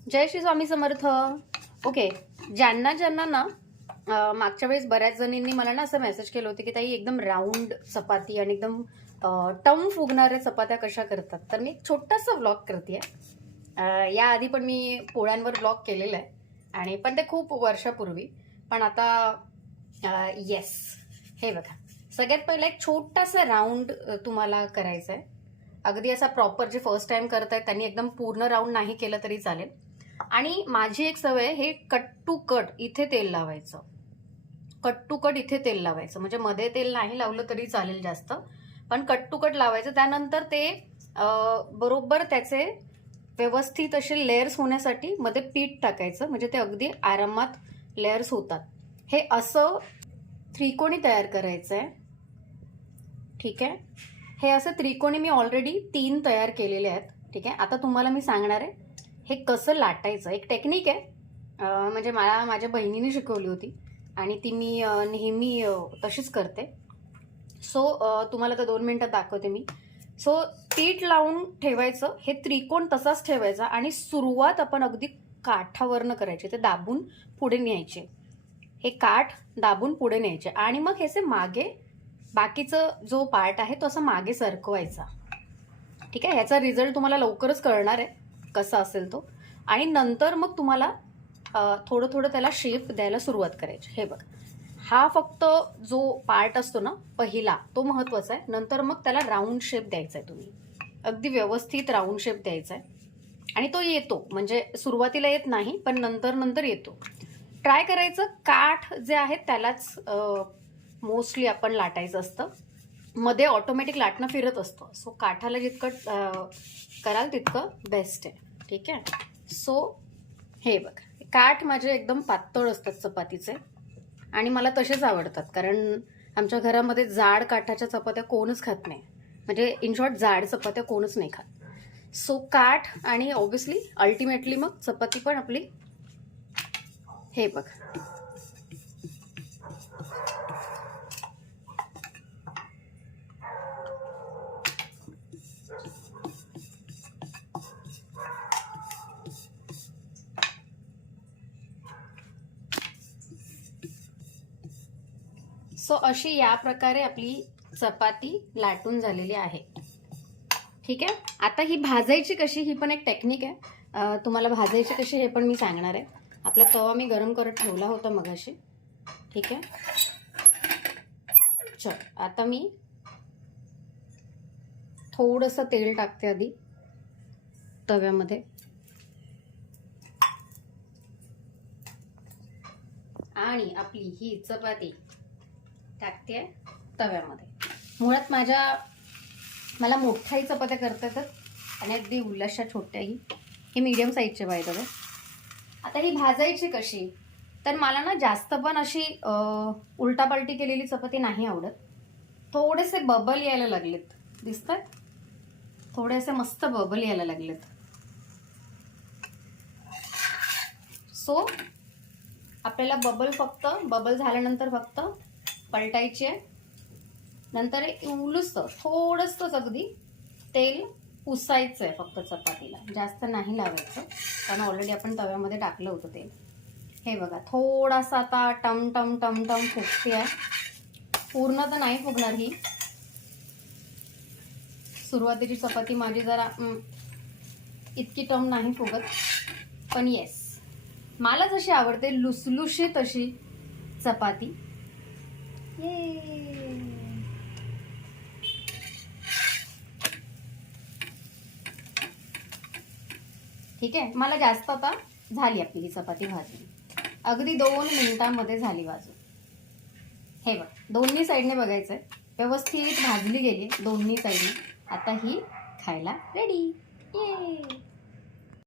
जय Shri Swami Samarth. Okay, ज्यांना ज्यांना ना मागच्या वेळेस बऱ्याच जणींनी मला ना असं मेसेज केलं होतं की ताई एकदम राऊंड चपाती आणि एकदम टम फुगणाऱ्या चपात्या कशा करतात, तर मी एक छोटासा व्लॉग करते. याआधी पण मी पोळ्यांवर व्लॉग केलेला आहे आणि पण ते खूप वर्षापूर्वी. पण आता येस, हे बघा, सगळ्यात पहिला एक छोटासा राऊंड तुम्हाला करायचा आहे. अगदी असा प्रॉपर, जे फर्स्ट टाइम करतायत त्यांनी एकदम पूर्ण राऊंड नाही केलं तरी चालेल. आणि माझी एक सवय आहे, हे कट टू कट इथे तेल लावायचं. कट टू कट इथे तेल लावायचं, म्हणजे मध्ये तेल नाही लावलं तरी चालेल जास्त, पण कट टू कट लावायचं. त्यानंतर ते बरोबर त्याचे व्यवस्थित असे लेयर्स होण्यासाठी मध्ये पीठ टाकायचं, म्हणजे ते अगदी आरामात लेयर्स होतात. हे असं त्रिकोणी तयार करायचं आहे. ठीक आहे, हे असं त्रिकोणी मी ऑलरेडी 3 तयार केलेले आहेत. ठीक आहे, आता तुम्हाला मी सांगणार आहे हे कसं लाटायचं. एक टेक्निक आहे, म्हणजे मला माझ्या बहिणीने शिकवली होती आणि ती मी नेहमी तशीच करते. सो तुम्हाला तर 2 मिनिटात दाखवते मी. सो पीठ लावून ठेवायचं, हे त्रिकोण तसाच ठेवायचा आणि सुरुवात आपण अगदी काठावरनं करायची. ते दाबून पुढे न्यायचे, हे काठ दाबून पुढे न्यायचे आणि मग ह्याचे मागे बाकीचं जो पार्ट आहे तो असं मागे सरकवायचा. ठीक आहे, ह्याचा रिझल्ट तुम्हाला लवकरच कळणार आहे कसा असेल तो. आणि नंतर मग तुम्हाला थोडं थोडं त्याला शेप द्यायला सुरुवात करायची. हे बघा, हा फक्त जो पार्ट असतो ना पहिला, तो महत्त्वाचा आहे. नंतर मग त्याला राऊंड शेप द्यायचा आहे. तुम्ही अगदी व्यवस्थित राऊंड शेप द्यायचा आहे आणि तो येतो, म्हणजे सुरुवातीला येत नाही पण नंतर नंतर येतो. ट्राय करायचं, काठ जे आहे त्यालाच मोस्टली आपण लाटायचं असतं. मध्ये ऑटोमॅटिक लाटणं फिरत असतं. सो काठाला जितकं कराल तितकं बेस्ट आहे. ठीक आहे, सो हे बघा, काठ माझे एकदम पातळ असतात चपातीचे आणि मला तसेच आवडतात, कारण आमच्या घरामध्ये जाड काठाच्या चपात्या कोणच खात नाही. म्हणजे इन शॉर्ट जाड चपात्या कोणच नाही खात. सो काठ आणि ऑब्व्हियसली अल्टिमेटली मग चपाती पण आपली. हे बघा, सो अशी या प्रकारे आपली चपाती लाटून झालेली आहे. ठीक आहे, आता ही भाजायची कशी, ही पण एक टेक्निक आहे. तुम्हाला भाजायची कशी हे पण मी सांगणार आहे. आपला तवा मी गरम करत ठेवला होता मगाशी. ठीक आहे, चल आता मी थोडंसं तेल टाकते आधी तव्यामध्ये आणि आपली ही चपाती टाकते तव्यामध्ये. मुळात मला मोठ्याही चपात्या करता येतात आणि अगदी उल्हाशा छोट्याही. ही मीडियम साईजचे पाहिजे. आता ही भाजायची कशी, तर मला ना जास्त पण अशी उलटापालटी केलेली चपाती नाही आवडत. थोडेसे बबल यायला लागलेत, दिसतात थोडेसे मस्त बबल यायला लागलेत. सो आपल्याला बबल झाल्यानंतर फक्त पलटायची आहे. नंतर उलुसतं थोडंसंच अगदी तेल पुसायचं आहे फक्त चपातीला, जास्त नाही लावायचं, कारण ऑलरेडी आपण तव्यामध्ये टाकलं होतं तेल. हे बघा, थोडासा आता टम टम टम टम फुगते आहे. पूर्ण तर नाही फुगणार ही. सुरुवातीची चपाती माझी जरा इतकी टम नाही फुगत, पण येस, मला जशी आवडते लुसलुशीत अशी चपाती. ठीक आहे, मला जास्त आता झाली आपली चपाती भाजून, अगदी 2 मिनिटांमध्ये झाली भाजून. हे बघ, दोन्ही साईडने बघायचंय, व्यवस्थित भाजली गेली दोन्ही साईडने. आता ही खायला रेडी. ये